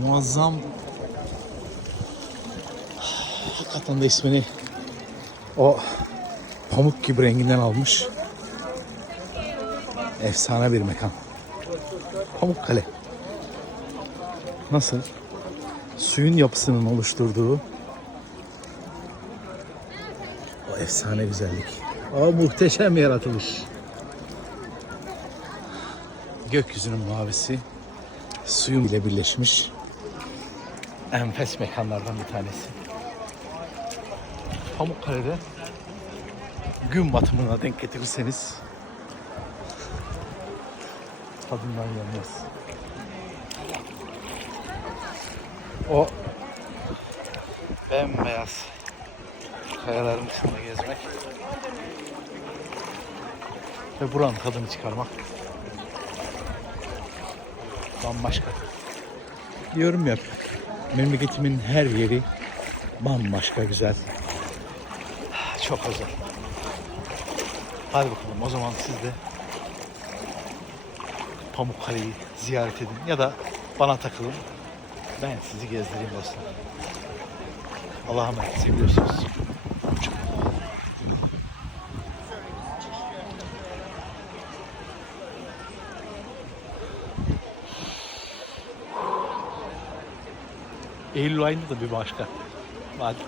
Muazzam. Hakikaten de ismini o pamuk gibi renginden almış. Efsane bir mekan. Pamukkale. Nasıl? Suyun yapısının oluşturduğu o efsane güzellik. O muhteşem yaratılış. Gökyüzünün mavisi suyun ile birleşmiş enfes mekanlardan bir tanesi. Pamukkale'de gün batımına denk getirirseniz tadından yenmez. O bembeyaz kayaların içinde gezmek ve buranın tadını çıkarmak bambaşka. Diyorum ya memleketimin her yeri bambaşka güzel. Çok özel. Hadi bakalım o zaman siz de Pamukkale'yi ziyaret edin ya da bana takılın. Ben sizi gezdireyim dostlar. Allah'a emanet seviyorsunuz. Eylül ayında da bir başka. Hadi.